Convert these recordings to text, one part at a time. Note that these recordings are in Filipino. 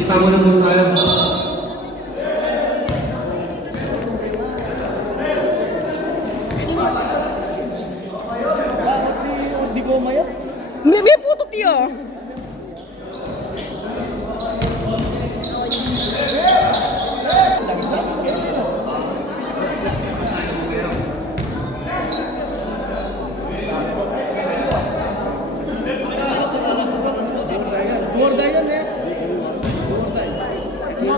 Kita mo na muna tayo. Bakit di ko maya? May putot yun. Gorda yan eh.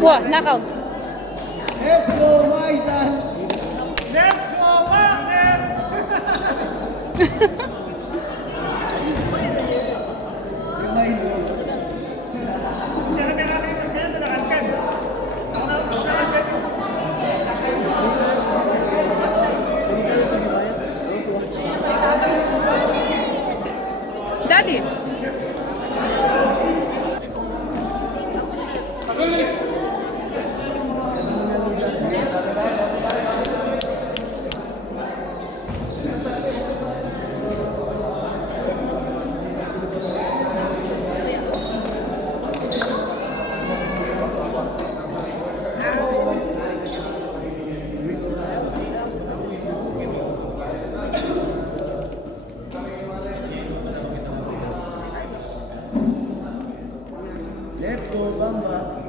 Wah, knockout. Let's go, my son! Let's go, partner! Yung may Tsaka nakakaitas kayo, nalakad. Nalakad. Daddy. Let's go, Bamba!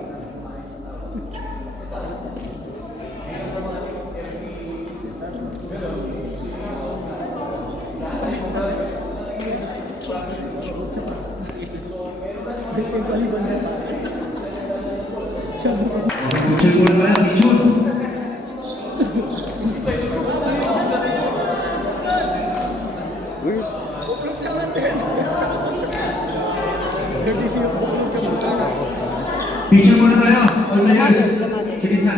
Picture muna tayo, picture. Picture muna tayo, all players. Sa gitna.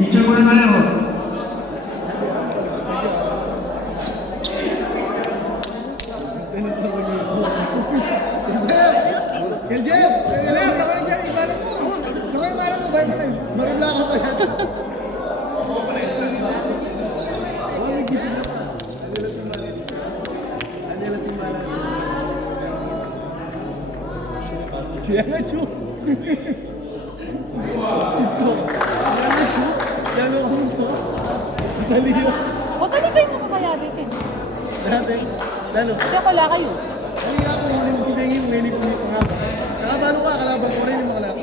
Picture muna tayo. Jeff! Marila ka pa yan. Kaya nga, Chu. Yan ang punto. Sa liyo. Huwag ka nito yung makakayari eh. Dati. Lalo. Kaya wala kayo. Hindi nga ako huling pinahingin mo, hindi ko hindi pangaba. Nakabalo ka, kalaban ko rin yung mga laki.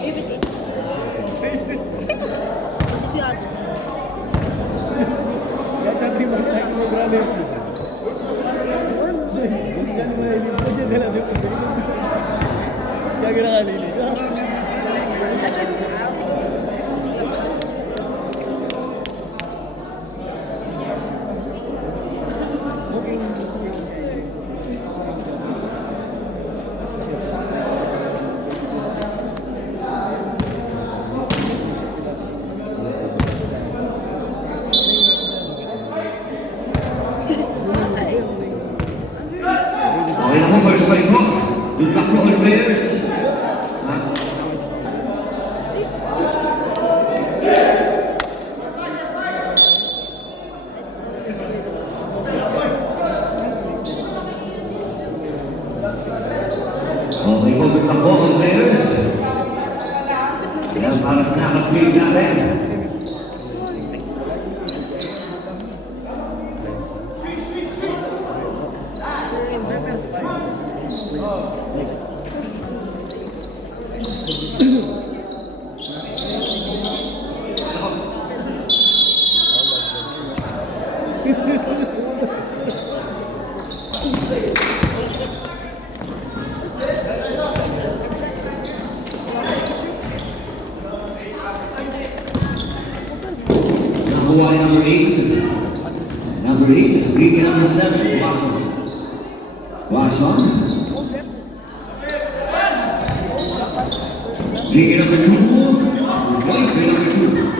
Kaya chatri mo sa sobra na yun. Yan mo na yun. Diyan na lang yun. Kaya ginakalili. Okay na po, first fight po. Good luck po, all players. Ha? Okay po, good luck po, all players. Yan, para sa nakapili natin. Nakuha number 8. Number 8, bigyan number 7, Watson. Watson. Bigyan number 2, Boys, bigyan number 2.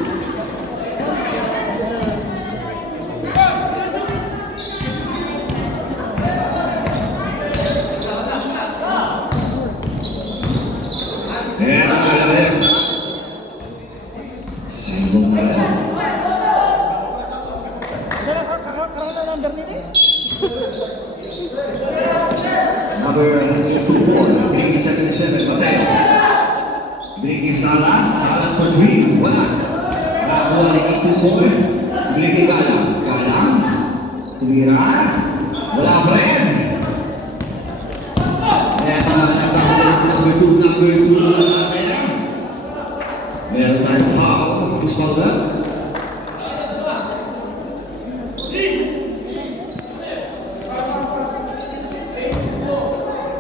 And ang kalabas. Single na lang. Karoon na number nito eh. Number 2-4, bigyan 77, Mateo. Ricky Salas. Salas for 3. Wala. Nakakuha ni 8-4. Ricky Galang. Galang. Tumira. Wala pa rin. Kaya nakakagawa sa number 2. Number 2 na kaya. Meron tayong foul. Who's fouled up?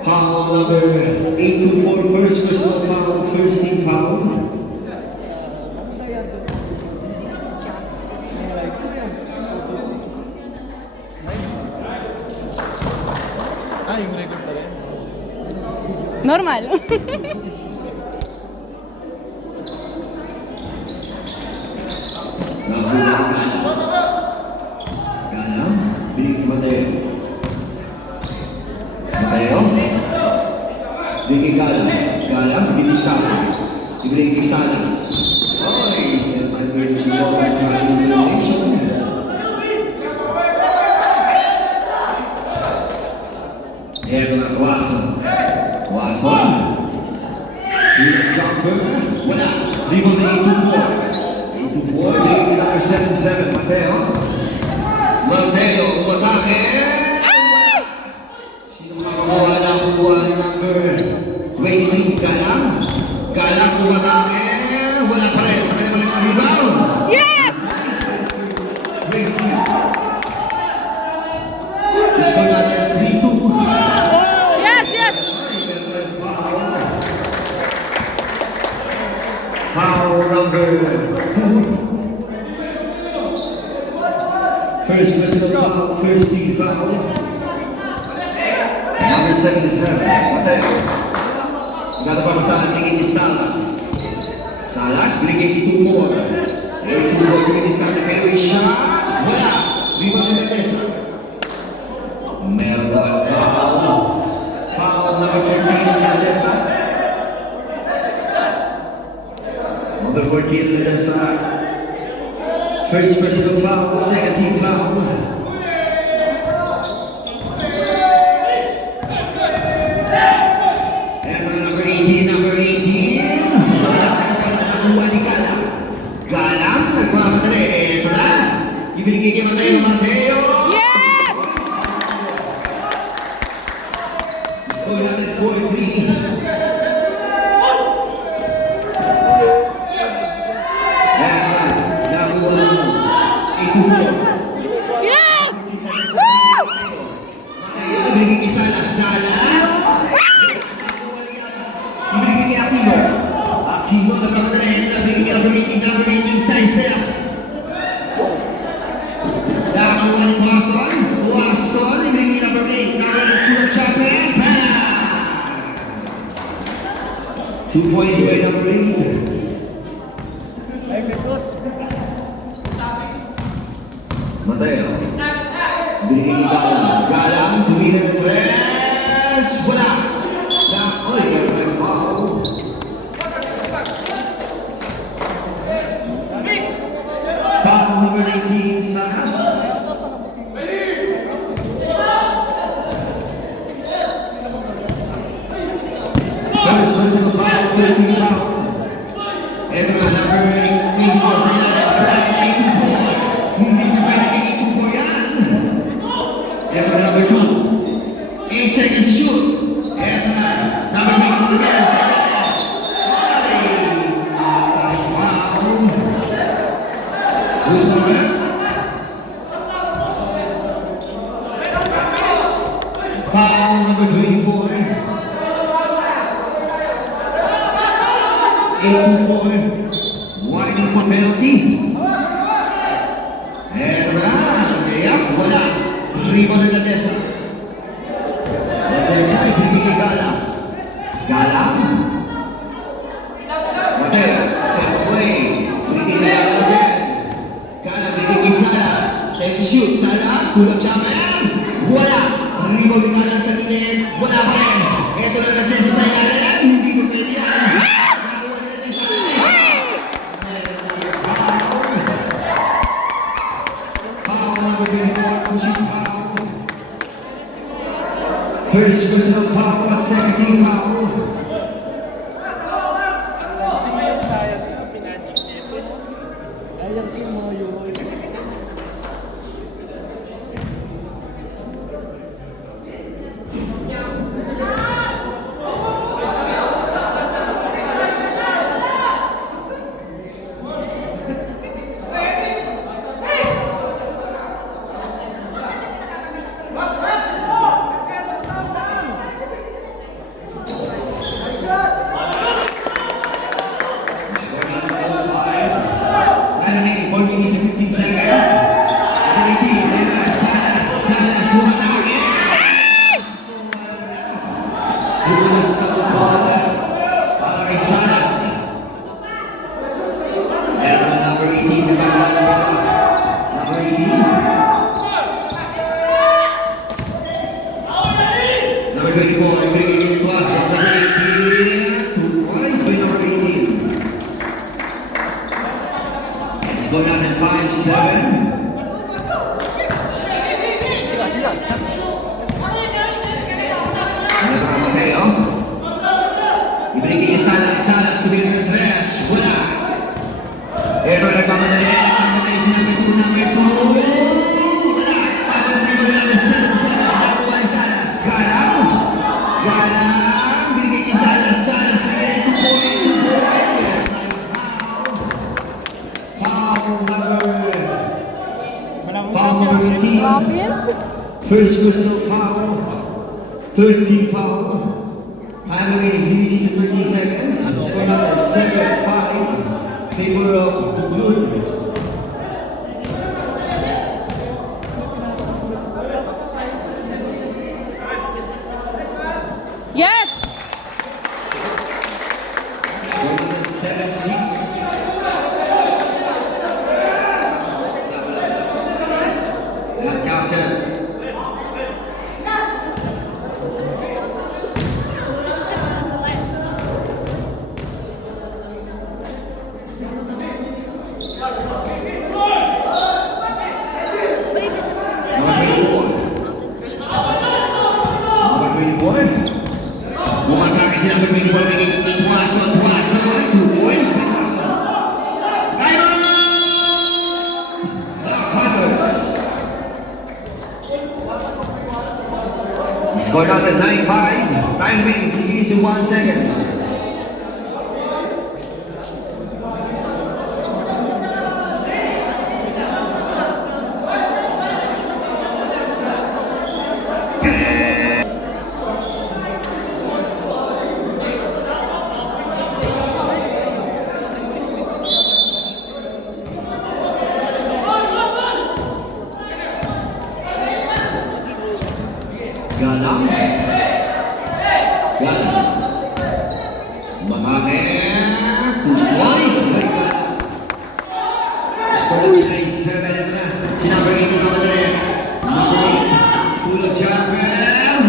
Foul number 8-4. First personal foul. First team foul. Ah, yung record pa rin. Normal. Nakakuha ni Galang. Galang. Binig ni Mateo. Mateo. Ricky Galang. Galang. Binis Tapo. Ibigay kay Salas. Oy! Kaya tayo meron si Walker trying to elimination. Eto na Watson. Watson. Jumper. Wala. Rebound na 8-4. 8-4. Bigay kay number 7-7. Mateo. Mateo. Umatake. Sino makakuha na kuha ni number 23? Galang. Galang umatake. Wala pa rin. Sa kanya pa rin rebound. Yes! 23. Score natin 3-2. Yes, yes! Foul number 2. First personal foul, first team foul. Number 77, Mateo. Gana pa sa ating ni Salas. Salas, binigay 2-4. 8-4, binigay sa ating fairway shot. Wala. Rebound ni Mesa. Meron tayong foul. Foul number 14, Mesa. Number 14 ulit sa first personal foul, second team foul. Eto na number 18, number 18. Malas na pa nakakuha ni Galang. Galang, nagmamadali. Eto na. Ibinigay kay Mateo. Mateo. Yes! Score natin 4-3. Yes! Woo! Ibigay kay Salas. Salas! Ibigay kay Aquino. Aquino, nagkamadali. Ibigay kay number 18, size step. Nakakuha ni Watson. Watson, ibigay kay number 8. Number 8, Kulak Chapin. Bam! 2 points by number 8. Ay, Petros. Mateo. Binigay kay Galang. Galang, tumira ng tres. Wala. Oy, may foul. Foul number 19, Salas. First personal foul, 13 foul. Ito nga, number 84 sa ilalim. 84. Hindi pa pwede kay 84 yan. Ito na number 2. 8 seconds to shoot. Ito na. Number 22 again sa ilalim. Ay! Foul. Who's number? Foul number 24. 8-4. Warning for penalty. Eto na. Kaya wala. Rebound na Ladesa. Ladesa ay bibigay kay Galang. Galang. Mateo. Set away. Bibigay kay Galang again. Galang bibigay kay Salas. Take a shoot. Salas. Kulak Chapin. Wala. Rebound ni Galang sa gilid. Wala pa rin. Eto na Ladesa sa ilalim. Hindi ko pwede yan. First personal foul, second team foul. Score natin 5-7. Ano ba Mateo? Ibigay Salas tumira ng 3. Wala. Pero nagmamadali si number 2. Wala. Tapos tumira ng 7. Nakuha ni Salas. Galang. Binigay ni Salas. Binigay ni 2 point. Foul number Malakong shot yan. 18. Grabe. First personal foul. 13 foul. Time remaining 30 seconds. Score number 7-5. Favor of the Blue. Yes. Score number 7-6. Not counted. Bumatake si number 24 against the Tuaso. 2 points by Tuaso. Time out! Hunters. Score natin 9-5. Time remaining 3 minutes and 1 seconds. Galang. Mahame. 2 points by Galang. Score natin ay 7 na. Si number 8 na madali. Number 8. Pull up jumper.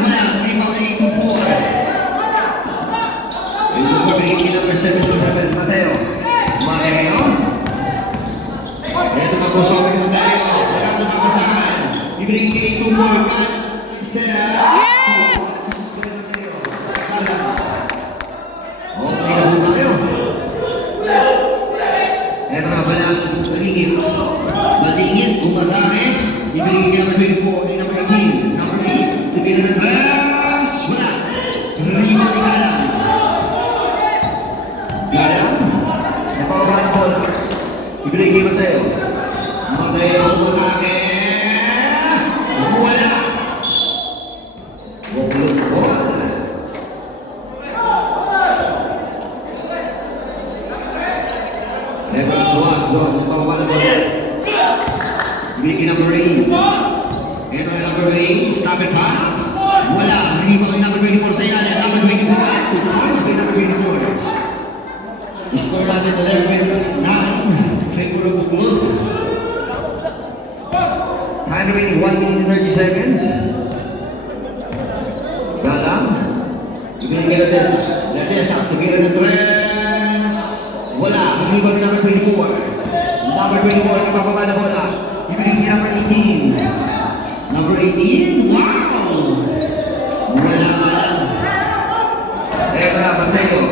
Wala. May mga 8-4. Ito po kay number 77. Mateo. Ito pa po sa akin Mateo. Walang lumapasahan. Ibigay kay 8-4. Yes. Okay na po tayo. Eto na ba lang paligid? Matingin, umadami. Ibigay ka number 24, ay number 18. Number 8, ibigay na ng 3. Wala. Rebound ni Galang. Napakabaan ang bola. Ibigay kay Mateo. Mateo, umadami. Wala. Ito ang tuwas doon, ang pababa na bola. Ibigay number 8. Ito ang number 8, stop it back. Wala, hindi pa kay number 24 sa ilalim. Number 24, tuwas kay number 24. Score natin 11-9, favor of the Blue. Time remaining 1 minute and 30 seconds. Galang. Ibigay kay Latesa, tigil ng 3. Wala, hindi ba number 24? Number 24, napapaba na bola. Ibigay kay number 18. Number 18, wow! Wala ka lang. Eto na, Mateo.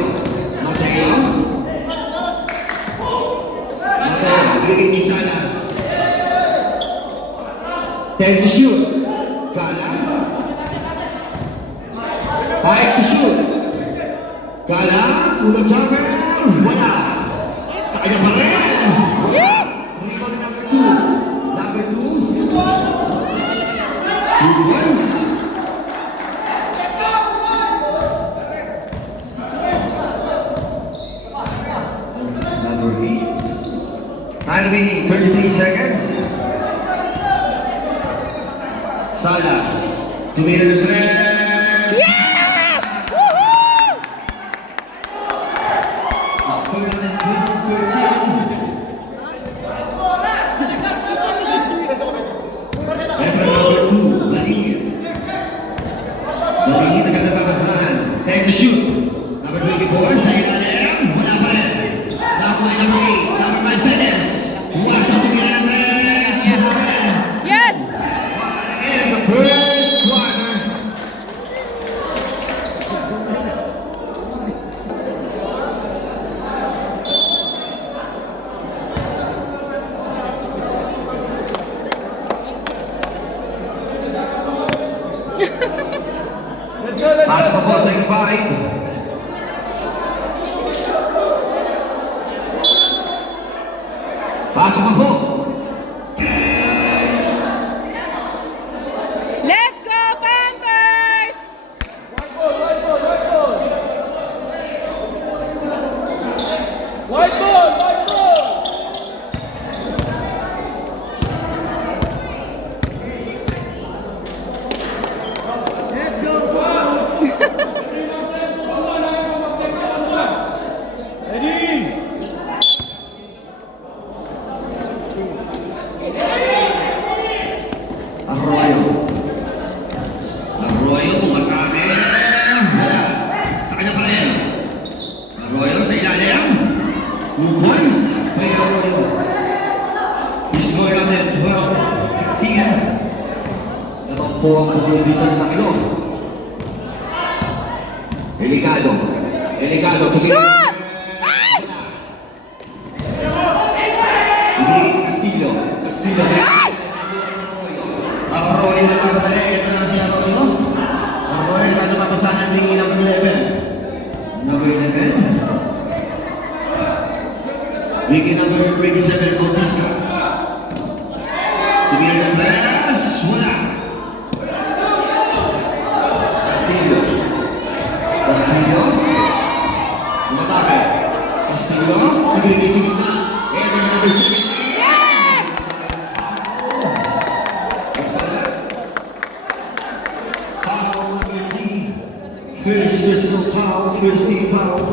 Ibigay ni Salas. 10 to shoot. Galang. 5 to shoot. Galang, ulang jumper. Wala. Sa kanya pa rin. Rebound number 2. Number 2. 2 points. Number 8. Time remaining 33 seconds. Salas. Tumira ng 3. Yes! Woohoo! Score natin 13. Ito number 2, Baligid. Baligid agad na papasahan. Time to shoot. Number 24, sa ilalim. Wala pa rin. Nakuha number 8, number 5 seconds. Buwasa Pasok ako. Let's go, Panthers! White ball! White ball! Let's go! Ready? Arroyo. Arroyo, umatake. Wala. Sa kanya pa rin. Arroyo sa ilalim. 2 points. Kay Arroyo. Score natin 12-15. Naman po ang pagod dito ng tatlo. Delikado. Delikado. Shoot! Ay! Ibigay ni Castillo. Castillo. Ay! Arroyo na kapatid. Ito na si Arroyo. Arroyo na nakapasahan ng number 11. Number 11. Bigay number 27, Bautista. Tumira ng press. Wala. Castillo. Castillo. Umatake. Castillo. Ibigay sa gitna. Ito na number 17. Yes! Foul number 3. First personal foul, first team foul.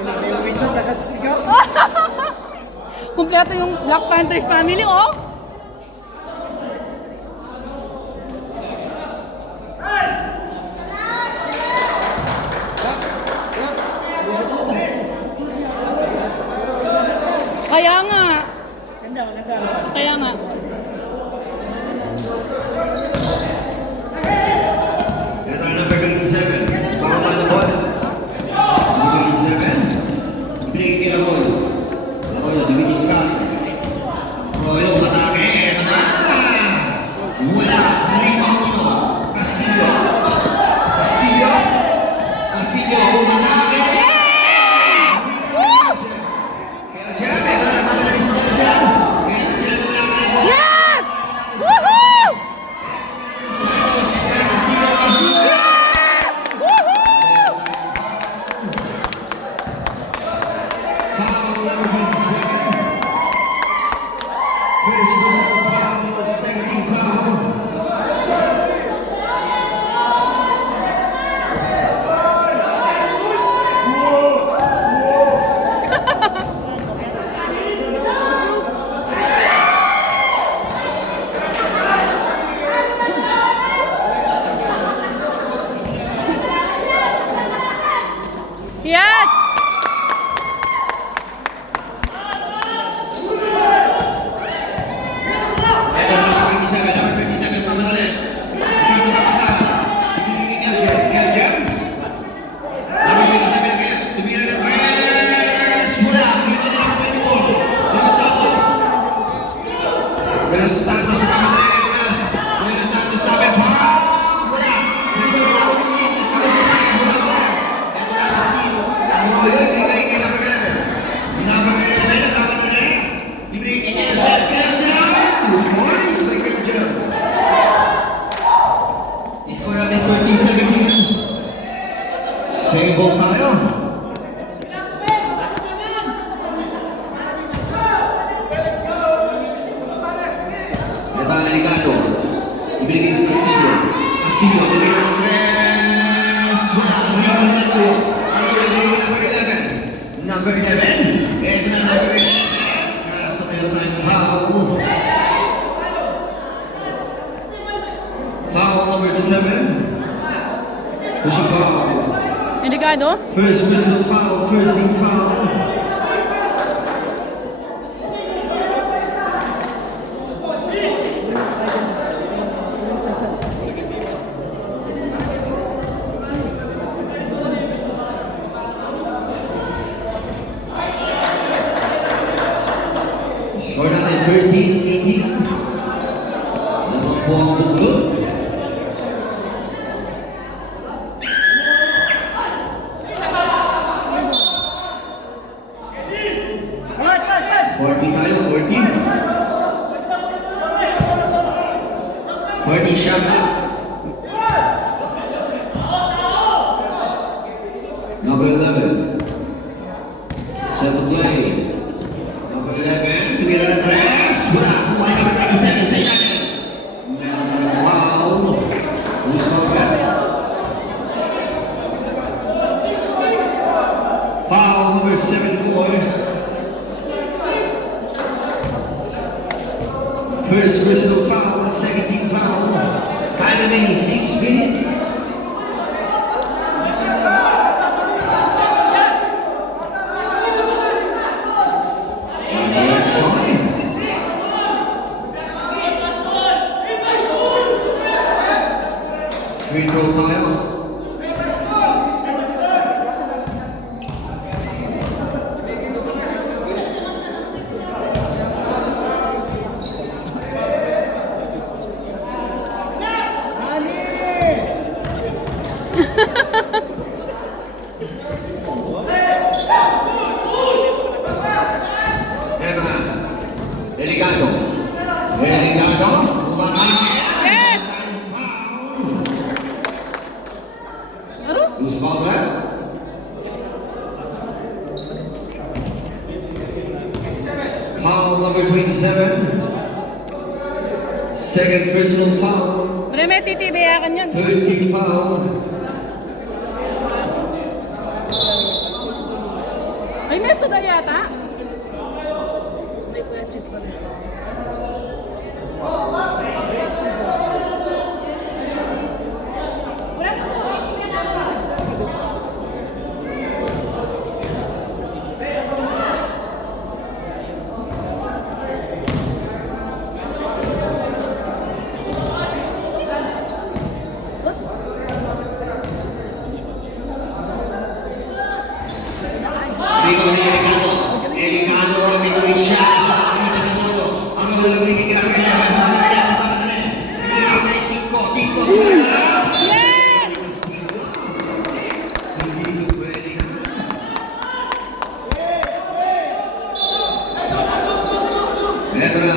Renovation sa kasisigaw. Kumpleto yung Black Panthers family, oh! Kaya nga. Ganda, ganda. Kaya nga. Ito ang number 27. Foul on the ball. Number 27. Ibigay kay Arroyo. Arroyo, duminis ka. Arroyo, umatake. Ito na. Wala. Rebound ito. Castillo. Castillo. Castillo, umatake. Woo! Kaya Jem, ito na nagmamadali si Jem. Kaya Jem, wala ka na. Yes! Woohoo! Santos, kaya Castillo, Castillo. Woohoo! Foul number 27. First personal foul, second team foul. Yes! Ito number 27, pamadali. Dito na kasama. Ibigay kay Jem. Number 27 again. Tumira ng tres. Wala. Bigyan nila ng 24. Dito Santos. Wala sa Santos. Pamadali. Ito na. Wala sa Santos. Sabi, bang! Wala. Dito na ako ng Nitas. Wala. Ito na Castillo. Arroyo, ibigay kay number 11. Number 11, ang tawag nila. Ibigay kay Jem. Two points by Kay Jem. Score natin 13-17. Same ball tayo. Ito ang delikado. Ibigay kay Castillo. Castillo, tumira ng tres. Wala. Rebound na ito. Ano yung ibigay kay number 11? Number 11. Ito na number 11. Kaso meron tayong foul. Foul number 7. Push a foul. Delikado? First personal foul, first team foul. Score natin 13-18. Naman po ang buglo. Birdie shot up. Number 11. Set to play. Number 11. Tumira ng tres. Wala. Kumain number 27 sa ilalim. Meron ng foul. Who's not bad? Foul number 74. First personal foul, second team foul. Time remaining 6 minutes. Next time. Free throw time. Eto na. Delikado. Delikado. Kumakain. Yes! Ano? Loose ball back. Foul number 27. Second personal foul. Pre, may titibayakan yun. Third team foul. Ay, may suga yata. Amigo ni Delicado. Delicado, amigo ni siya. Ang ulubligin ka ng kailangan. Tiko. Yes! Hindi pwede. Eto na.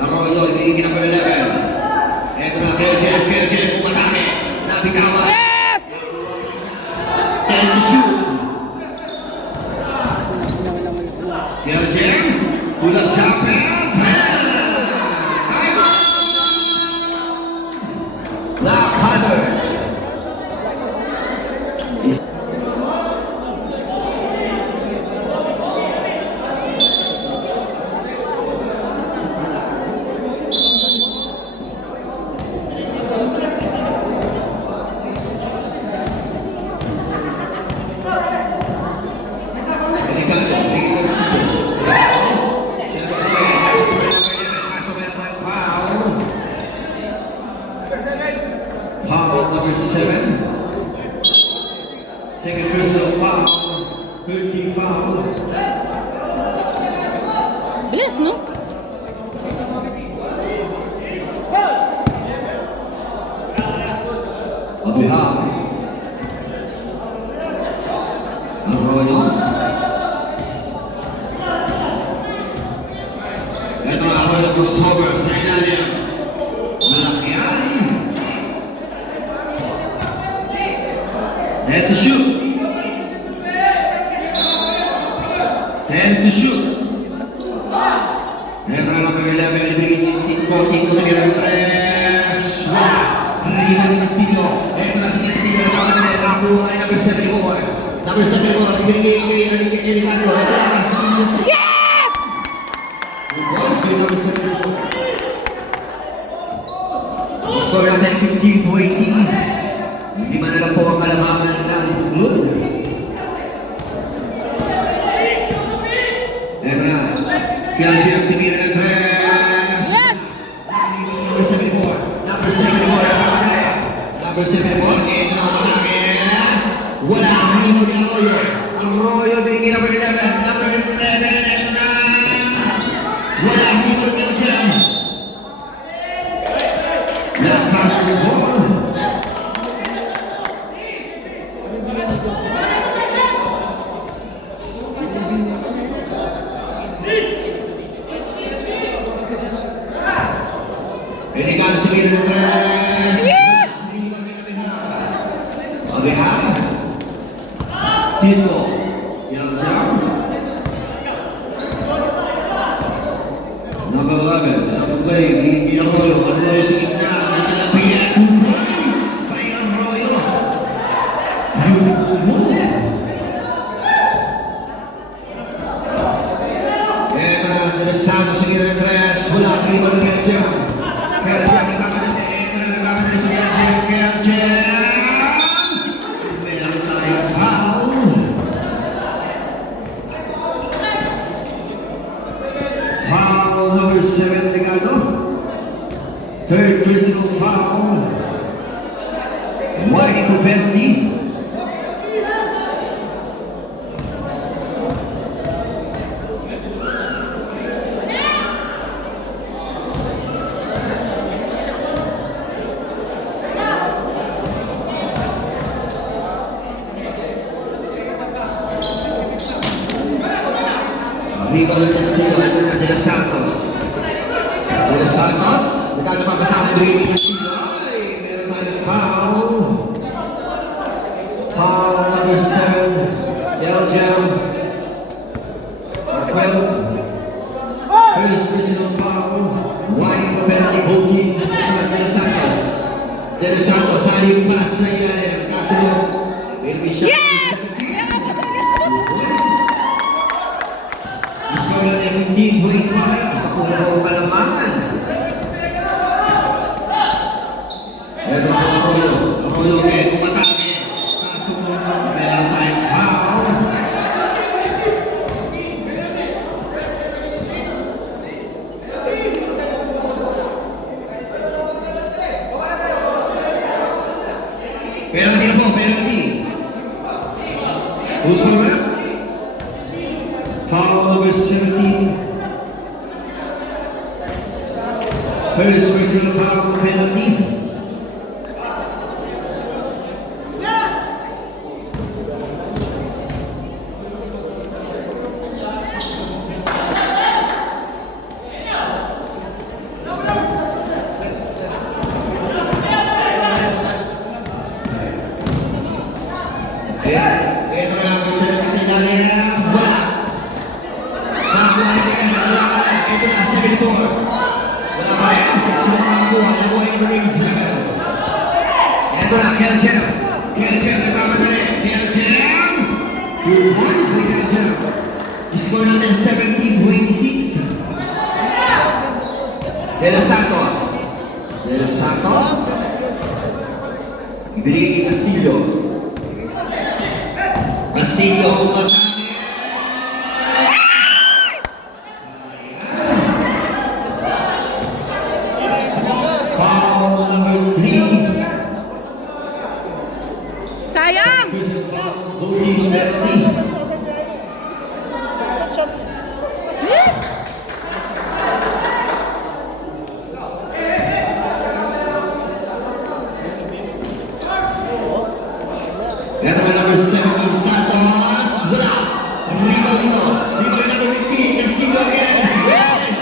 Arroyo, ibigin ang 11. Eto na, Keljem, pumatake. Nabitawan. Yes! 10 to shoot. Keljem, pull-up jumper. Time out! Black Panthers. Foul number 7. Second personal foul. Third team foul. Bilis, no? Abiham. Arroyo. Ito na Arroyo crossover sa ilalim. Malakihan. Head to shoot. 10 to shoot. Ito na number 11. Ibigin yung Tiko na ginagawa ng tres. Arriba ni Castillo. Ito na si Castillo. Nakakuha ay number 74. Number 74. Ibigin kay Delicado. Ito na Castillo. Yes! Boys, kay number 74. Score natin 15-20. Lima na lang po ang kalamangan ng Blood. Eto na. Kelji ang tumira ng tres. Yes! Number 74. Number 74. Number 74. Ito na kapatake. Wala ang hino ni Arroyo. Arroyo binigay number 11. Number 11. Ito na. Wala ang hino ni Kelji. Left-handers ball. Delicado tumira ng tres. Field goal. Young jump. Number 11, sa play, Miggy Arroyo, Arroyo sa gitna, nagtalapian, 2 points, Kay Arroyo. Beautiful move. Eto na, Delasano sa gitna ng tres, wala, Rival Kaya Jam. Kaya Jam, nagkamadali, eto na, nagkamadali sa Kaya Jam, Kaya Jam. Meron tayong foul. Foul number 7, Ricardo. Third physical foul. White for penalty. Rico Castillo, ito na, De Los Santos. De Los Santos, nagkano pa sa akin, Rico Castillo. Ay, meron tayong foul. Foul number 7, Yellow Jam. 12. First personal foul. White for penalty, goal kicks. Ito na, De Los Santos. De Los Santos, haling pass sa ilalim. Kaso, will be shot. Yes! Score na 15-25 sa puno kalamangan. Ito po ang Arroyo. Arroyo ulit, umatake. Kaso meron tayong foul. Penalty na po, penalty. Who's for that? Foul number 17. First personal foul penalty. Yes, ito na ang isa sa ilalim. Wala. Ito na, 74. Wala pa yan. Sino makakuha? Nakuha ni Marines na gano'n. Ito na, Kel Jam. Kel Jam, nagmamadali. Kel Jam. Good points by Kel Jam. Score natin 17-26. De Los Santos. De Los Santos. Ibigay ni Castillo. Castillo, umatake. Foul number 3. Sayang! Personal foul, goal team's penalty. Ito na number 17, Santos. Wala. Rival dito. Rival number 15, Castillo again. Yes,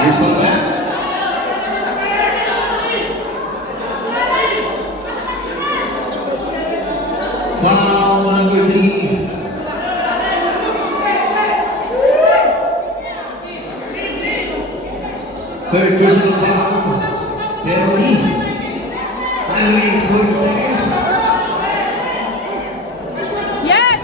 Here's the back. Foul number 3. Third personal foul. Penalty. Time wait 40 seconds. Yes!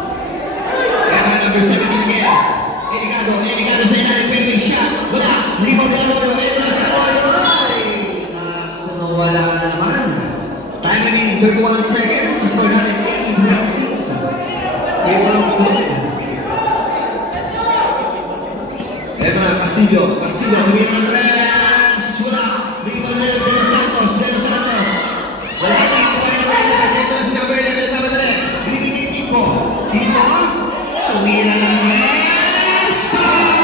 Ito number 17 again. Eligado sa ilalim, pero may shot. Wala. Rebound na Arroyo. Ito na sa Arroyo. Ay, kaso wala na naman. Time remaining 31 seconds. Score natin 18-26. April Blood. Ito na, Castillo. Castillo, tumira ng tres. Wala. Rebound na De Los Santos. De Los Santos. Wala na. Ito na si number 11. Namadali. Binigay ni Tipo. Tipo. Tumira ng tres. Foul!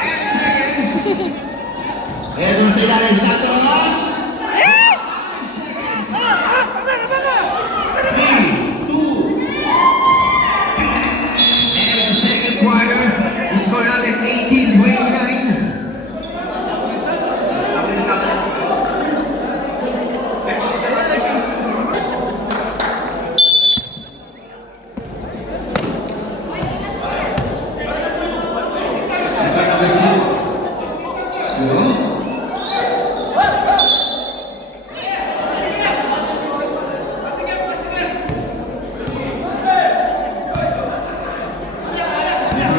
10 seconds. Eto na sa ilalim, Santos! Eh! 5 seconds! 3, 2, and the second quarter, the score natin 18-29.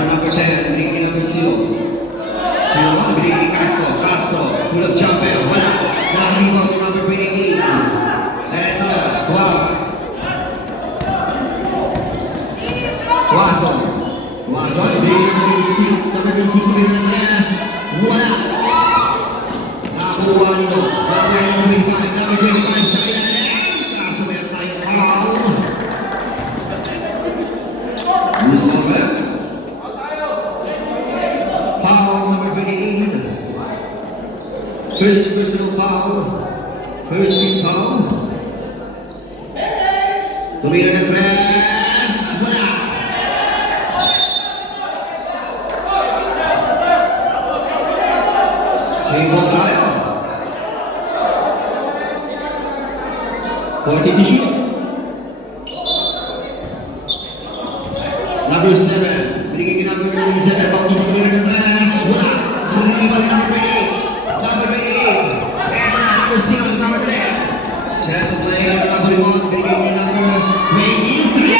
Number 10, bringing number 0. 0, bringing Castro. Castro, pull up jumper, wala. Nakalimaw ni number 28. Eto na, Tuason. Tuason, bringing number 26. Number 26, bringing number 3. Wala. Nakakuha nito. Number 25 sa ilalim. Kaso meron tayong foul. Loose number. Foul number 28. First personal foul. First team foul. Tumira ng 3. Wala. Save ball tayo. 40 to shoot. Number 7. Binigay ka number 27. Bautista tumira ng 3. Wala. Bumilibang number 28. Number 28. Eto na, number 0. Number 3. Set play. Number 1. Binigay ka number 27.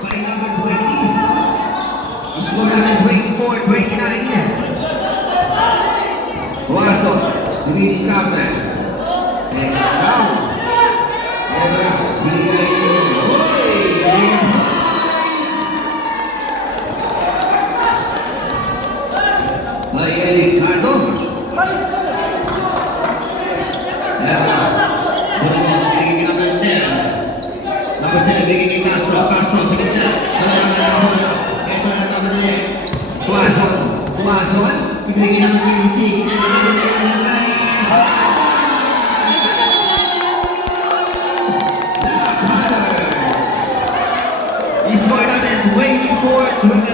By number 20. Score natin 24-29. Tuason. Dumidiscount na. And now. Eto na. Binigay ka Ricardo. Binigay number 10. Number 10, binigay Castro. Castro sa gitna. Ito na number 9. Tuason. Tuason. Binigay number 26. I-score natin 24-25.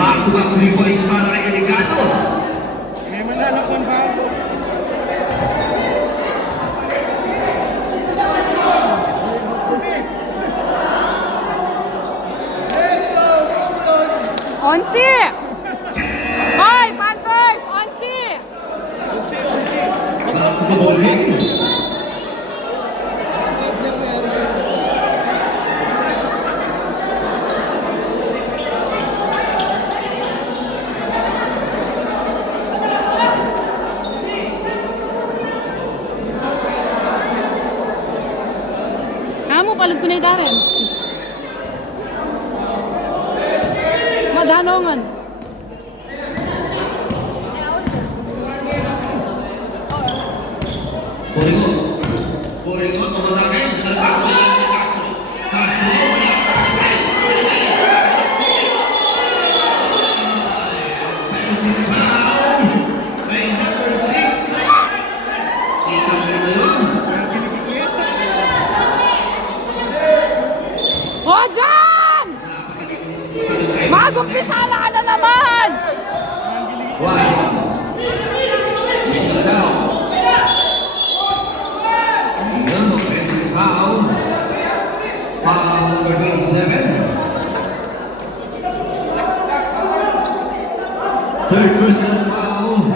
Back-to-back 3 points para kay Eligado. May manalakon ba? Onsi! Hoy, Panthers! Onsi! Onsi. Back-to-ball game. Kamu palag ko na Darren. Madanongan. Poringo. Poringo, tumatake. Castro. Castro. Castro. Wala. Foul. By number 6. Kita mo na yun. O, dyan! Mag-umpisala ka na naman! Watch. Mr. Down. Young offensive foul. Foul number 27. Third personal foul.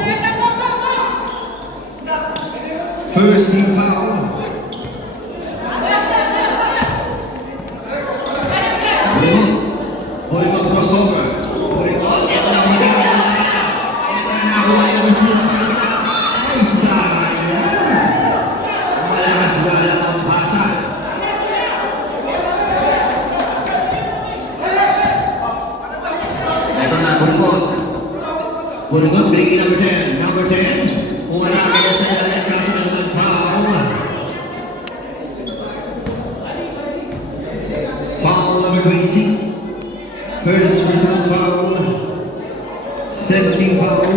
First team foul. Poringo crossover. Poringo, ito na magiging. Ito na nakuha yung receiver. Ay, sayang. Malakas galang ang pasa. Ito na, Poringo. Poringo, bringing number 10. Number 10. Kung wala kaya sa ilalim kasi ng foul. Foul number 26. First personal foul. 17 foul.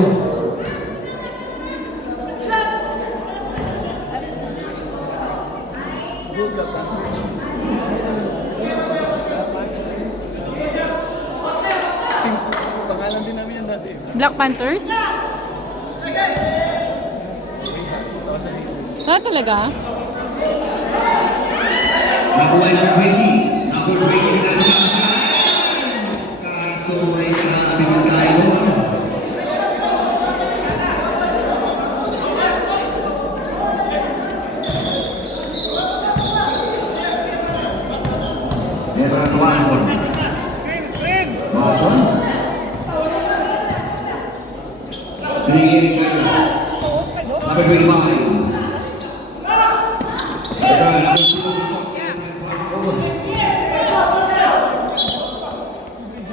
Pangalan din namin yan dati. Black Panthers? Talaga? Nakuha ng 20. Number 20 na nagkakasahan. Kaso ay grabe ng tayo doon. Ito na Tuwason. Screen! Tuwason. Binigyan ni Kaya. Number 25. Ito na number 2.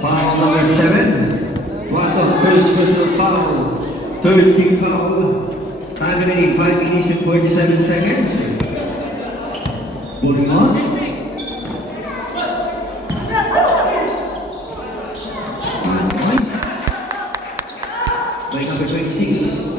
Foul number 7. Tuwason, first personal foul. 13 foul. Time remaining 5 minutes and 47 seconds. Moving on. Nice. Play number 26.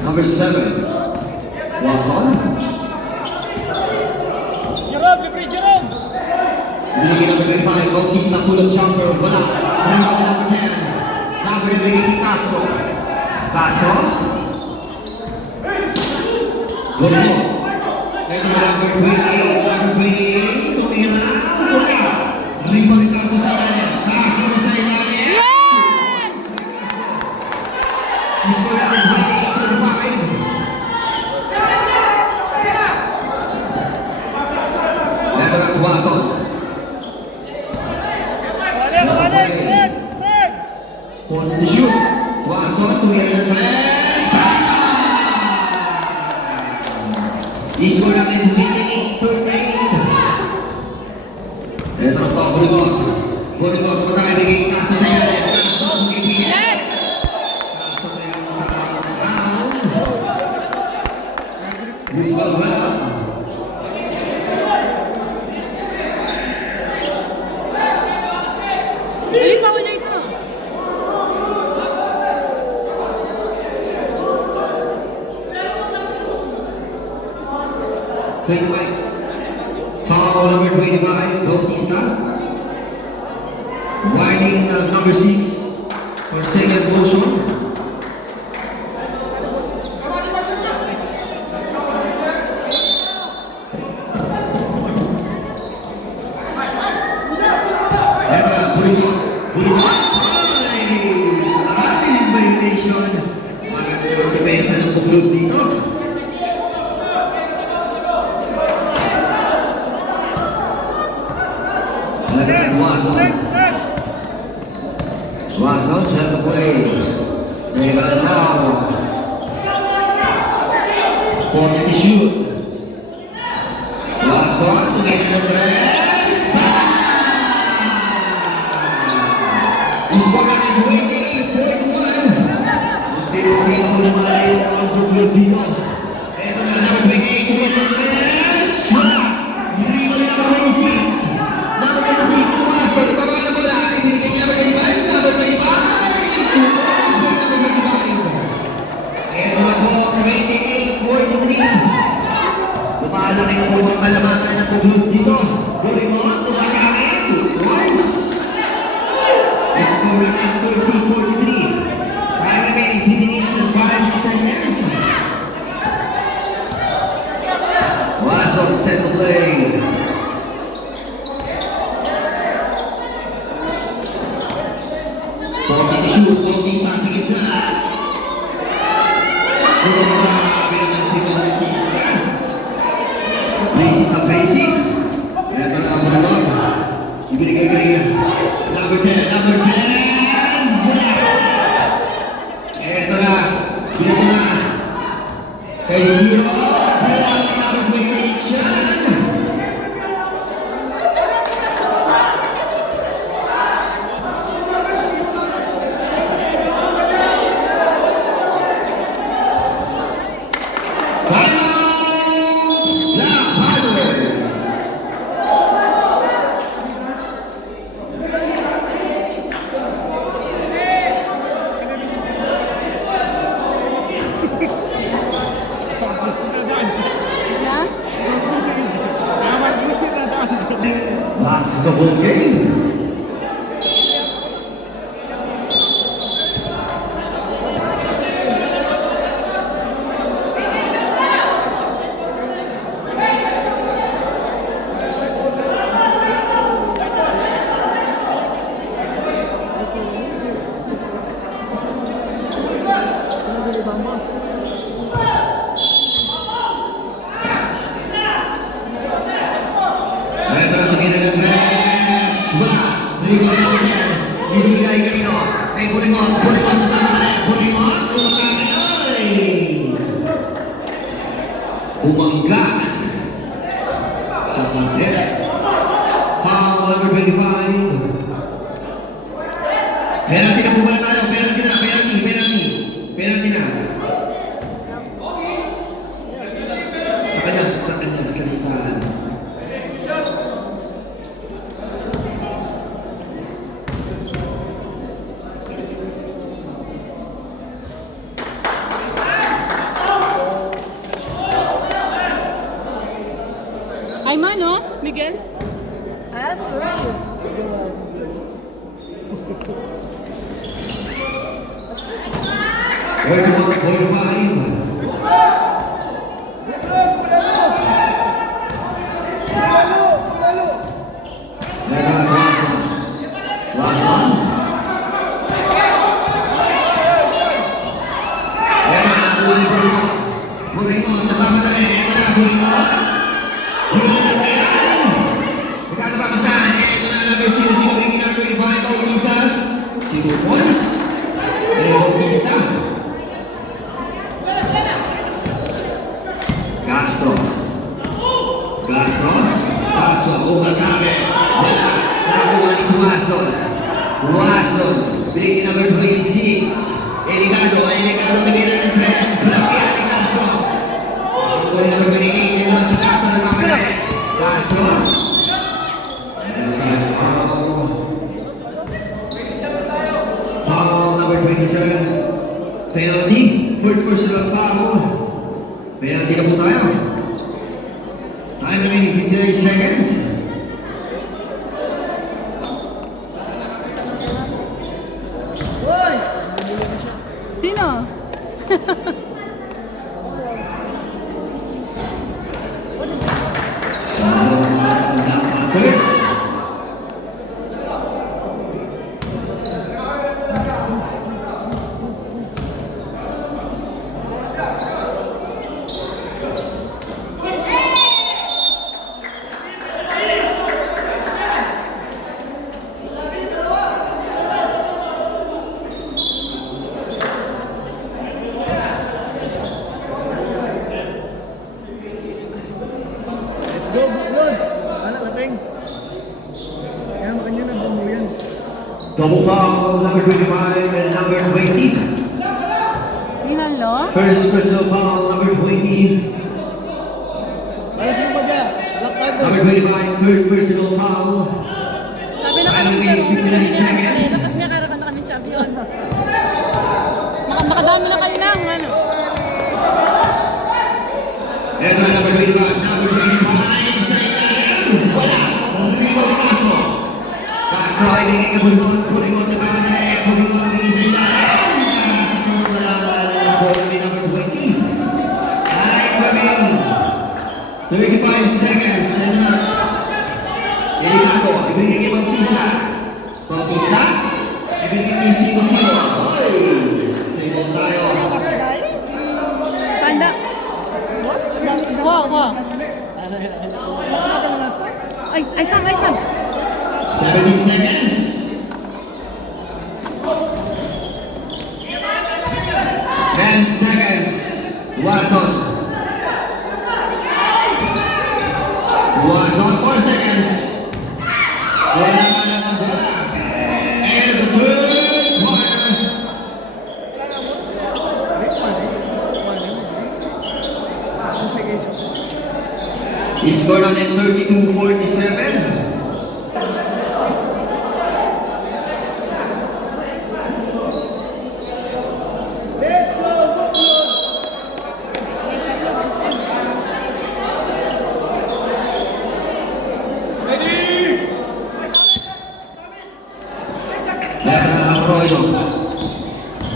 Number 7. Walks on. Jerome, libre Jerome! Binigyan number 25. Bautista pull-up jumper. Wala. Rebound number 10. Number binigay ni Castro. Castro. Good look. Ito na number 28. Number 28. Tumira. Wala. Rebound ni Castro sa ilalim. Castro sa ilalim. Yes! Isko natin 28-25. Leto ng Tuwason. Wale, spread! Spread! Point to shoot. Tuwason, tumira ng tres. Isko natin 28-28. Leto ng Buligot. Buligot, matangay bigay kaso sa ilalim. Kaso, umibigay. Yes! Kaso na yung round. Isko naman. Dali pa wala ito. Foul number 25, Bautista. Warning number 6 for second motion. Eto na, Buligot. Buligot. Ay! Violation. Maganda yung depensa ng Buglod dito. Lagyan ng Tuwason. Spread! Tuwason, set the play. They got it now. 40 to shoot. Tuwason, tumingin ng tres. Isko na rin 28-41. Unti-unti na lumalayo ang Buglod dito. Ito na number 28, tumingin ng tres. Rebound number 26. Number 26, Tuwason, ito mga na bola. Ibinigay niya number 25. Number 25. Tuwason, number 25. Ito na po, 28-43. Lumalaki na po ang kalamakan ng Buglod dito. Buligot, tumagamit. Twice. Scoring at 30-43. Time remaining 3 minutes and 5 seconds. Tuwason set to play. Forty to shoot, 40 sa gitna. Grabe naman si Bautista. Basic na basic. Ito na ang bulot. Ibinigay kanina. Number 10, number 10. Wala. Ito na. Binato na. Kay Zero. Bilang ni number 28 dyan. Bamba. Ito na tingin ng tres. Wala. Rebound na ulit. Bibigay kanino. Kay Bulingon. Bulingon na tama. Bulingon. Tumatama. Ay! Bumangga. Sa pandet. Foul number 25. Penalty na po ba tayo? Penalty na. Penalty na. Sa kanya. Sa listahan. Ay, Mano, Miguel? Ask her. 41-45. Meron na Watson. Meron na Bulingon. Bulingon, tabamatali. Ito na, Bulingon. Bulingon na yan. Magkano pa kasahan? Ito na, number 0. Sino bigyan number 25? Bautisas. Si Rupos. Bautista. Castro, umatake. Wala. Nakuha ni Watson. Bigay number 26. Eligado tingin ng tres. Blakyan ni Castro. Nakuha ni number 28. Ito na si Castro na naman. Castro. Foul number 27. Penalty. Fourth personal foul. Penalty na po tayo. Time remaining 59 seconds. Sino? Sa Panthers. Let's go, Buklod. Anak, lating. Kaya makanya na bumo yan. Double foul, number 25 and number 20. Ginalo? First personal foul, number 20. Alas mo pa dyan. Black Panther. Number 25, third personal foul. Sabi na kami Time remaining 59 seconds. Tapos niya karakan na kami champion. Nakadami na kayo lang, ano? Ito na number 25, sa ilalim. Wala. Rico de Castro. Castro ay bigay ka Bulingon na tama na eh. Bulingon bigay sa ilalim. Castro wala ng ball ni number 20. Time remaining 35 seconds. Ito na. Delikado. Ibigay kay Bautista. Ibigay kay Sino. Oy! Single tayo. Panda. Wow. Ay, Sam. 17 seconds. 10 seconds. Watson, 4 seconds. Wala na naman bola. And the third quarter. He scored on it 32-47. Let's go, Buklod.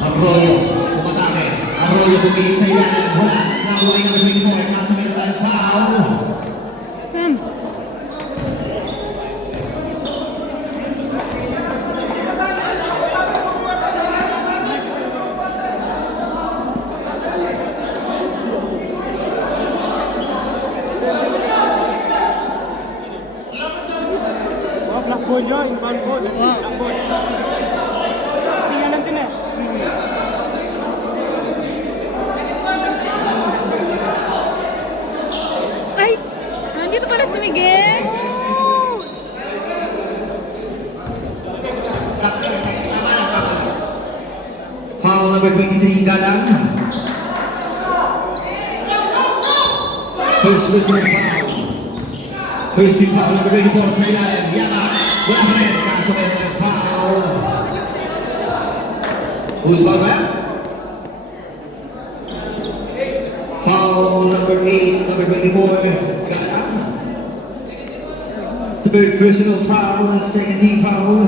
Arroyo, umatake. Arroyo pumili sa ilalim. Wala. Nakuha yung number 24. Nasa mental foul. Sam. foul number 23, Galang. First personal foul. First team foul number 24 sa ilalim. Yama. Wala pa rin. Kaso may mga foul. Who's foul ba? Foul number 8, number 24, Galang. Third personal foul, second team foul.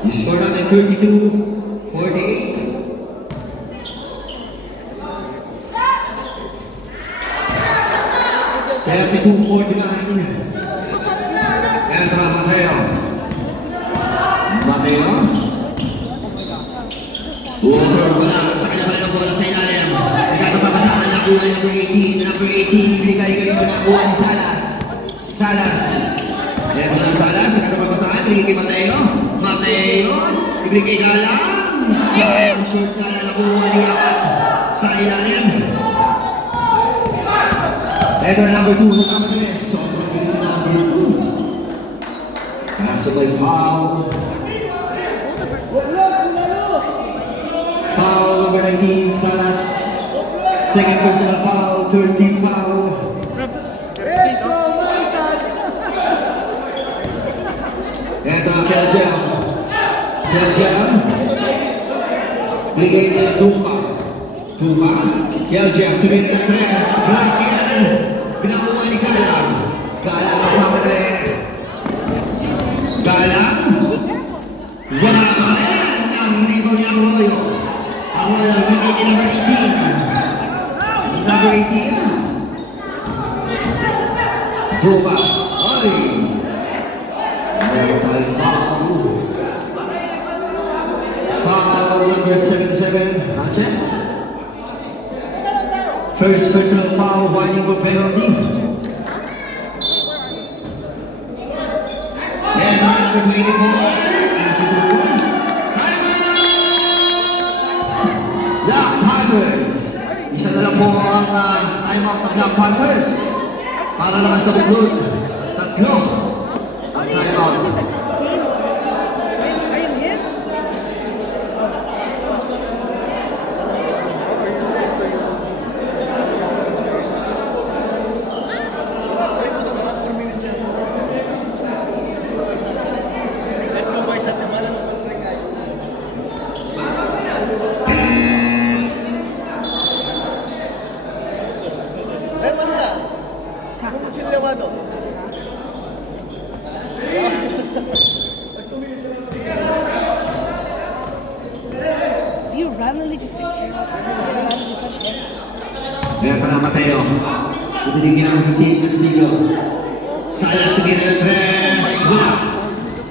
You scored on 32-48. Entra Mateo. Mateo. Walker wala. Sa kanya pa rin ang bola sa ilalim. Nagkakapapasahan na kuha ng number 18. Number 18, ibigay ka rin na kuha ni Salas. Salas. Entra ng Salas. Nagkakapapasahan. Ibigay kay Mateo. Mateo. Ibigay kay Galang. Sayang short na nakuha ni Yamat. Sa ilalim. Ito na number 2, nagkakamatres. Sobrang bilis na number 2. Kaso may foul. Foul number 19, Salas. Second personal foul, third team foul. Ito na Keljam. Keljam. Bigay kay Duka. Duka. Keljam, tumit na 3. Black yan. Pinakuha ni Galang. Galang ang mamadali. Galang. Wala pa rin. Ang rebound ni Arroyo. Arroyo, bigay kay number 18. Number 18. Duka. Oy. Meron foul. Foul number 77. Check. First personal foul, warning for penalty. And number 24, easy to lose. Black Panthers. Isa na lang po ang timeout ng Black Panthers. Para naman sa Buglod. Tatlo. Ang timeout. Are you him? Let's go boys at the malam ng pagpringay. Eh, paano na? Kung sinilawado. Do you randomly just pick him up? Randomly touch him? Meron pa na Mateo. Itinigin ang team Castillo. Salas tumira ng 3. Wala.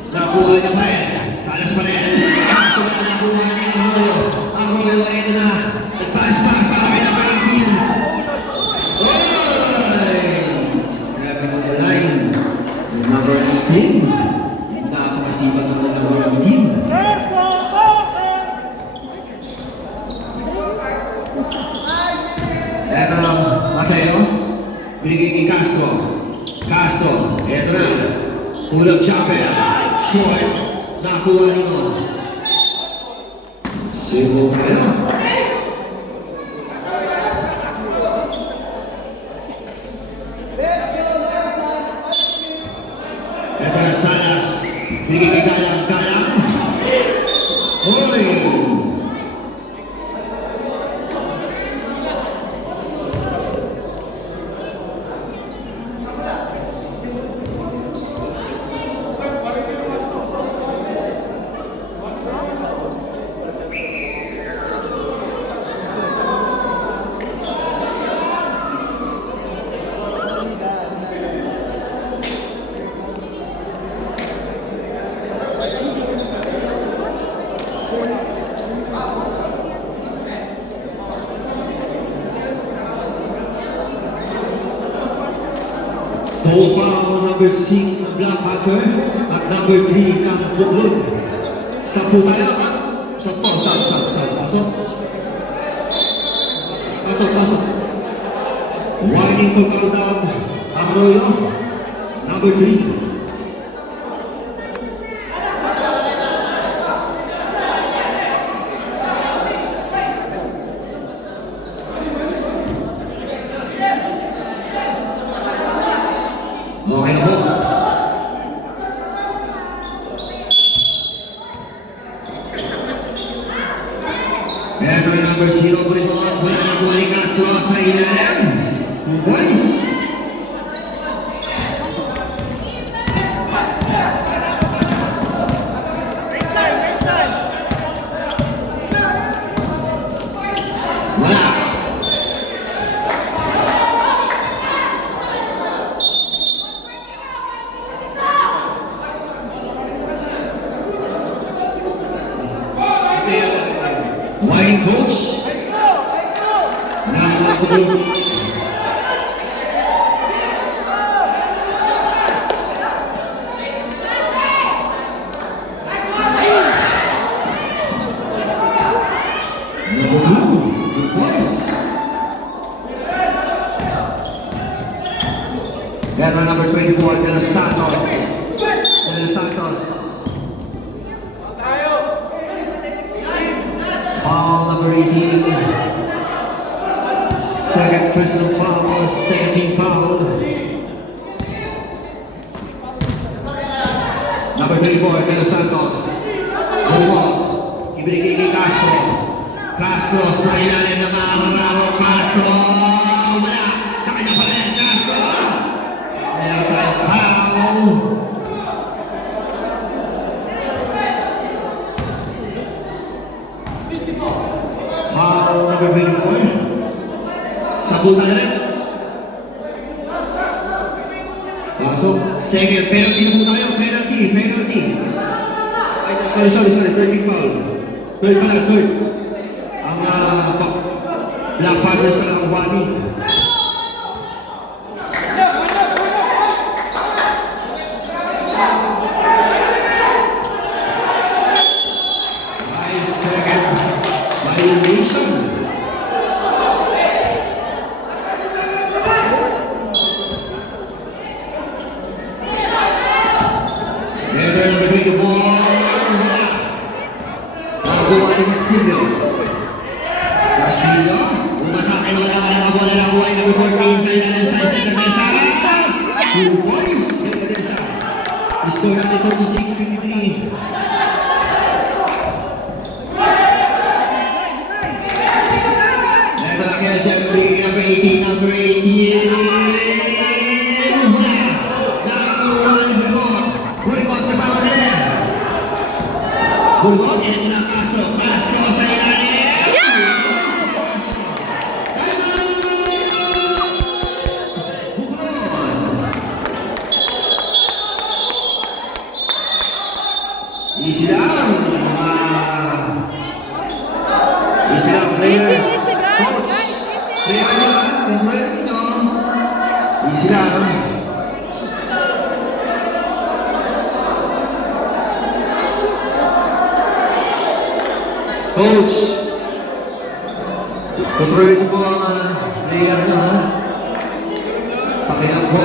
Nakuha niya pa rin. Salas pa rin. Kaso wala nakuha niya ang Arroyo. Arroyo ay ito na. Nagpass-pass para kay number 18. Oy! Stepping on the line. Yung number 18. Napakasipan naman ng number 18. Eto na, Mateo. Binigay kay Castro. Castro, eto na. Pull-up chopper. Short. Nakuha nyo. Sibo kayo. Eto na Salas. Binigay kay Galang. Galang. Hoy! Total foul number 6 ng Black Panther at number 3 ng Buglod. 10 tayo, ha? 10, pasok. Pasok. Warning for foul down. Arroyo, number 3. Ito yung number 0 po ito. Wala na po ni Castro sa ilalim. 2 points. Baseline. Wala. Warning coach. Now the blue. Number 2, good points. Veteran number 24, De Los Santos. De Los Santos. Foul number 18. Second personal foul, second team foul. Number 24, De Los Santos. Good walk. Ibinigay kay Castro. Castro sa ilalim ng araw. Castro. Wala. Sa kanya pa rin. Castro. Meron tayong foul. Foul number 24. Sabutan na rin. Pasok. Second. Penalty na po tayo. Penalty. Ay, sorry. Third big foul. Third. Ang Black Panthers pa lang Wani. Violation. Better number 24. Wala. Nakakuha din Castillo. Umatake na wala kaya bola na buhay na before sa ilalim sa second mesa. 2 points. Score natin 36-53. Ito na kaya Jeffrey, number 18. Wala. Nakakuha ni Burgot na pamadali. Burgot, ito na Castro sa ilalim. Easy lang, players. Easy, guys. Player lang, easy lang. Coach, kontrolin po ang player nyo, ha? Pakilang po.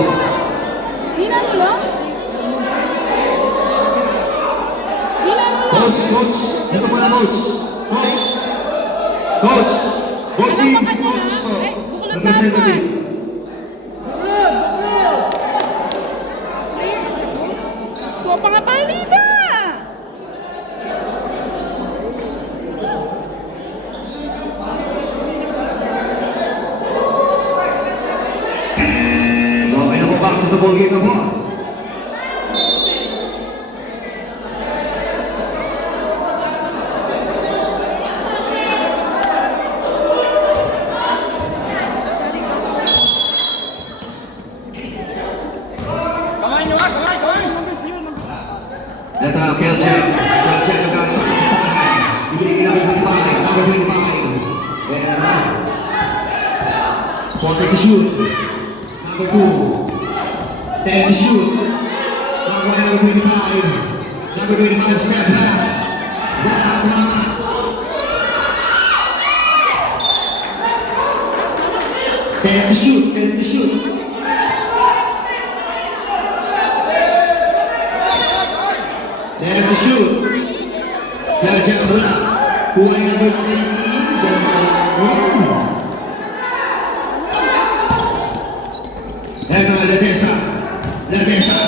Hina mo lang. Coach, ito po na coach. Coach, both teams, coach po. Representative. Sko pa nga palida. Okay na po, back to the ball game na po. Number 0, number 1. Ito na, Kelcheck na gano'n. Sa kanan. Ibigay namin ng bahay. Number 25. Ayan na. Forty to shoot. Number 2. 10 to shoot. Number 25. Number 25, step back. Wala. 10 to shoot. 10 to shoot. Kelcheck mula. Kuha yung number 20. Ito na, Ladesa.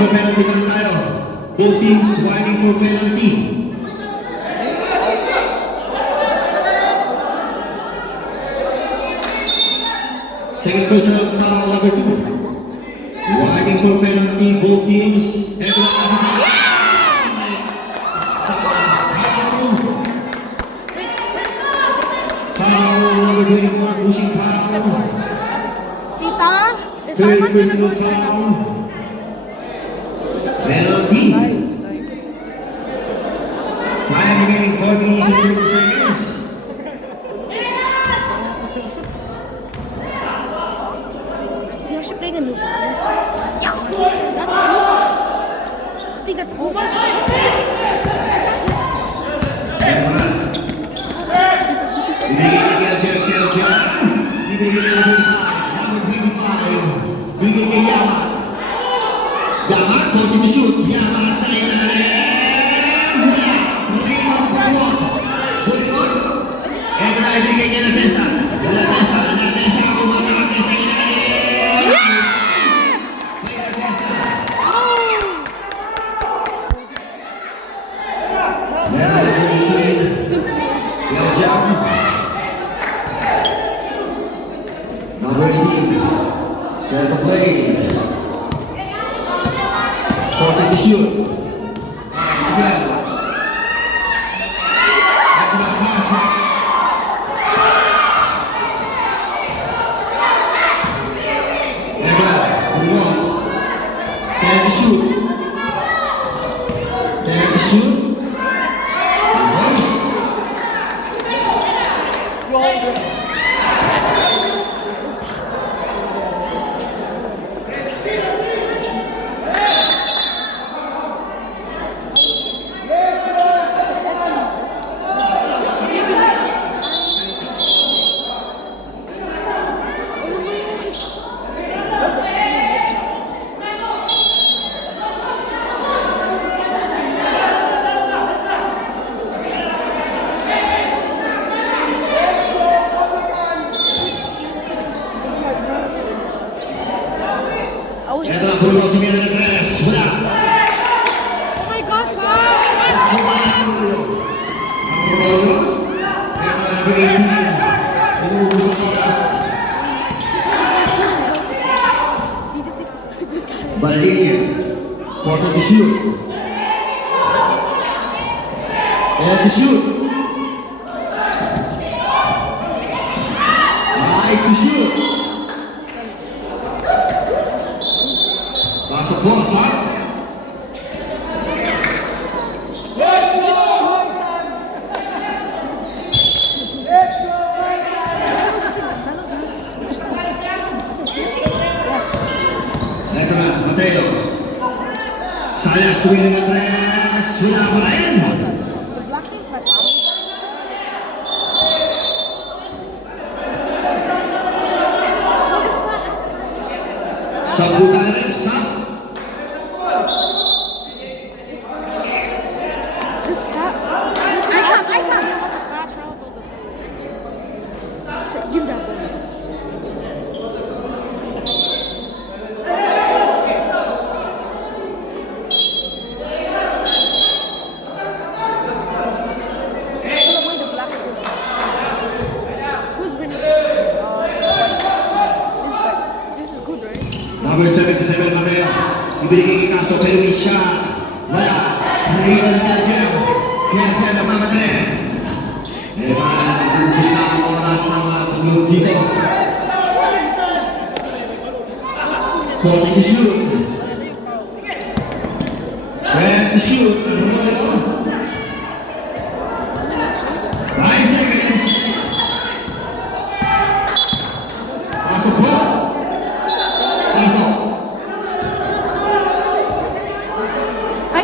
May penalty pa tayo. Both teams whining for penalty. Second personal foul number 2. Whining for penalty, both teams. Everyone nasa sa foul number 24, pushing foul. Tita, Third personal foul. Penalty. Time remaining 4 minutes and 30 seconds. is he actually playing a New Balance? That's New Balance. I think that's New Balance. Binigay kay Keljan. Binigay kay number 25. Binigay kay Yamat. Yamat, going to shoot. Yamat sa ilalim. Rebound po po. Bulikot. Ito na ibigay niya na Tessa. Na Tessa. Kumamate sa ilalim. May na Tessa. Keljan. Number 18. Set the play. 40 to shoot. Sige lang. Ito na pass. Ito na. Buwot. 10 to shoot. 10 to shoot. Nice. I wish I Ito na Bruno, tingin na tres. Wala. Oh my God, wow! Ang Bruno. Ito na number 18. Umuubos ang oras. He just thinks this guy. Balikin. 40 to shoot. 10 to shoot. 5 to shoot. Pasok po, sa Ito na, Mateo. Salas tuwing na tres. Wala pa rin. The black thing's my problem. Sabutan rin, sab. This cat. I saw. Give that one. Number 77, Mateo. Ibigay kay Kaso, pero may shot. Wala. Narito ni Keljan. Keljan na mamatay. Eh, ubus na ang oras ng pag-load dito. 40 to shoot. 20 to shoot. 5 seconds. Pasok po. Pasok.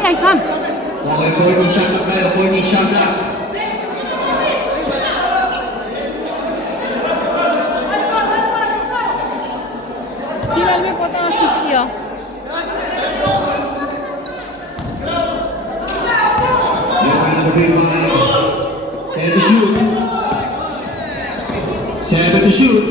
Ay, Sam! Okay, 40 shot lang kayo. 40 shot lang. Kailangan po ito ang CPU. Ten to shoot. 7 to shoot.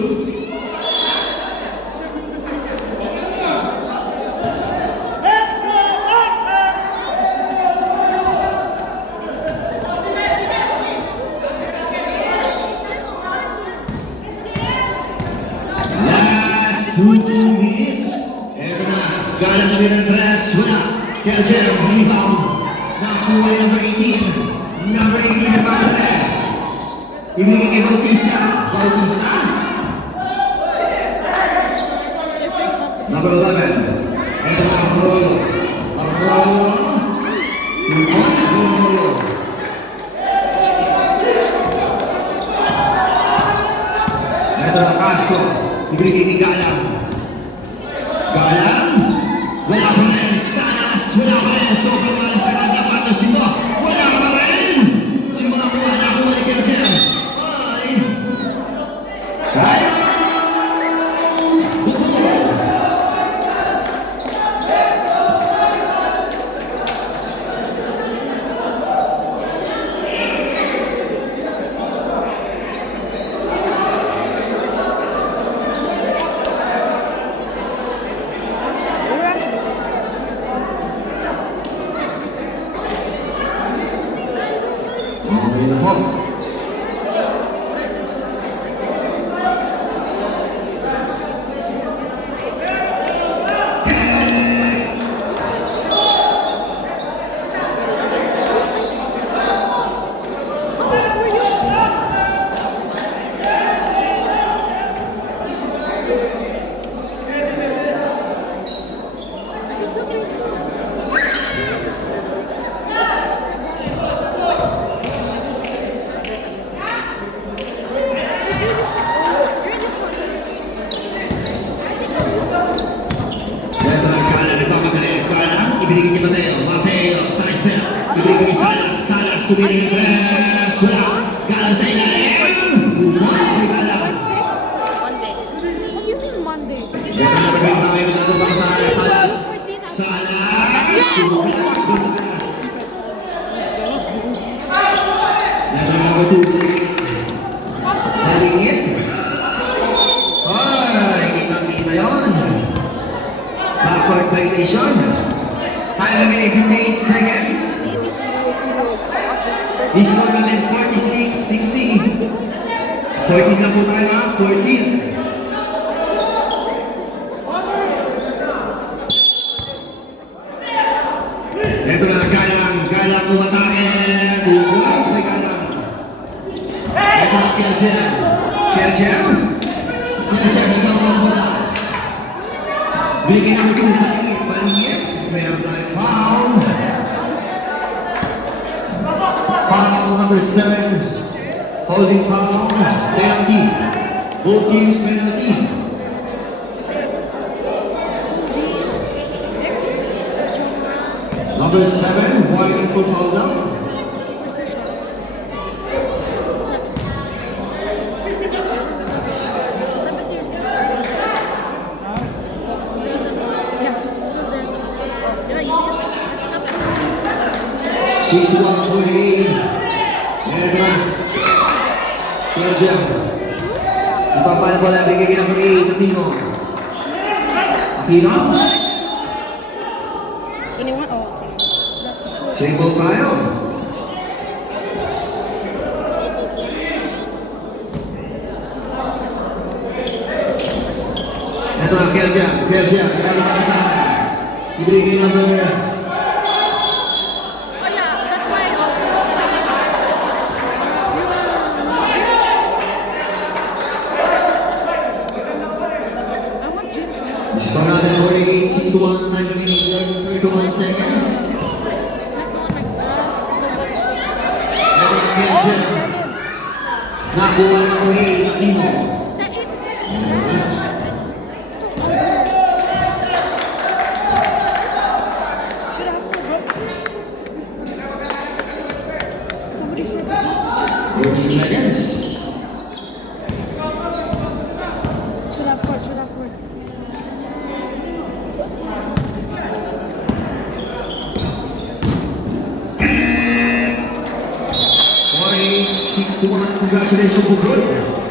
Galang na din ng tres. Wala. Keljer, rebound. Nakuha yung number 18. Number 18 na papadala. Ibigay kay Bautista. Bautista. Number 11. Ito na ang Rolo. Ang Rolo. Yung points ng Rolo. Ito na Castro. Ibigay ni Galang. Galang. Wala pa rin. Sanas. Wala pa rin. Sobrang malas sa kanya. Patos mo. Wala pa rin. Simula ko na ako ni Keljer. Ay. Ay. Okay na po. Ito na Galang. Nagpapagaling. Galang. Ibigay kay Mateo. Mateo. Size na. Ibigay kay Salas. Salas. Tumili ng tres. Wala. Galang sa ilalim. Bumas kay Galang. What do you mean Monday? Ito na nagpapagaling tayo. Ito pa sa Salas. Salas. Bumas kay Salas. Ito na number 2. Maliit. Ay, kitang-kita yun. Backward violation. Time remaining 58 seconds. This score natin 46-60. 14 na po tayo ha. 14. Ito na Galang. Galang umatake. Bukas may Galang. Ito na Keljer. Keljer. Keljer. Ito ang mga bola. Bigyan namin ito. Maliit. Maliit. Meron tayong foul. Foul number 7. Holding foul. Penalty. Both teams penalty. Number 7. White foot foul down. Yeah, 61-48. Ito na. Keljer. Ipapala bola. Bigay kay number 8. Aquino. Aquino. 21? Oh, 21. That's so Single tayo. Ito na, Keljer. Keljer. Kaya pa kasama. Ibigay kay number Oh yeah, that's why I also. I want James. Score natin 48-61. Time remaining 31 seconds. Not the one like that. Ito na, Keljer. Nakuha ng 8. Aquino. That 8 is like a scratch. So ugly. Should have to go. Somebody said that. 14 seconds. Should have court, should have court. Six to 1. Congratulations, Bukod.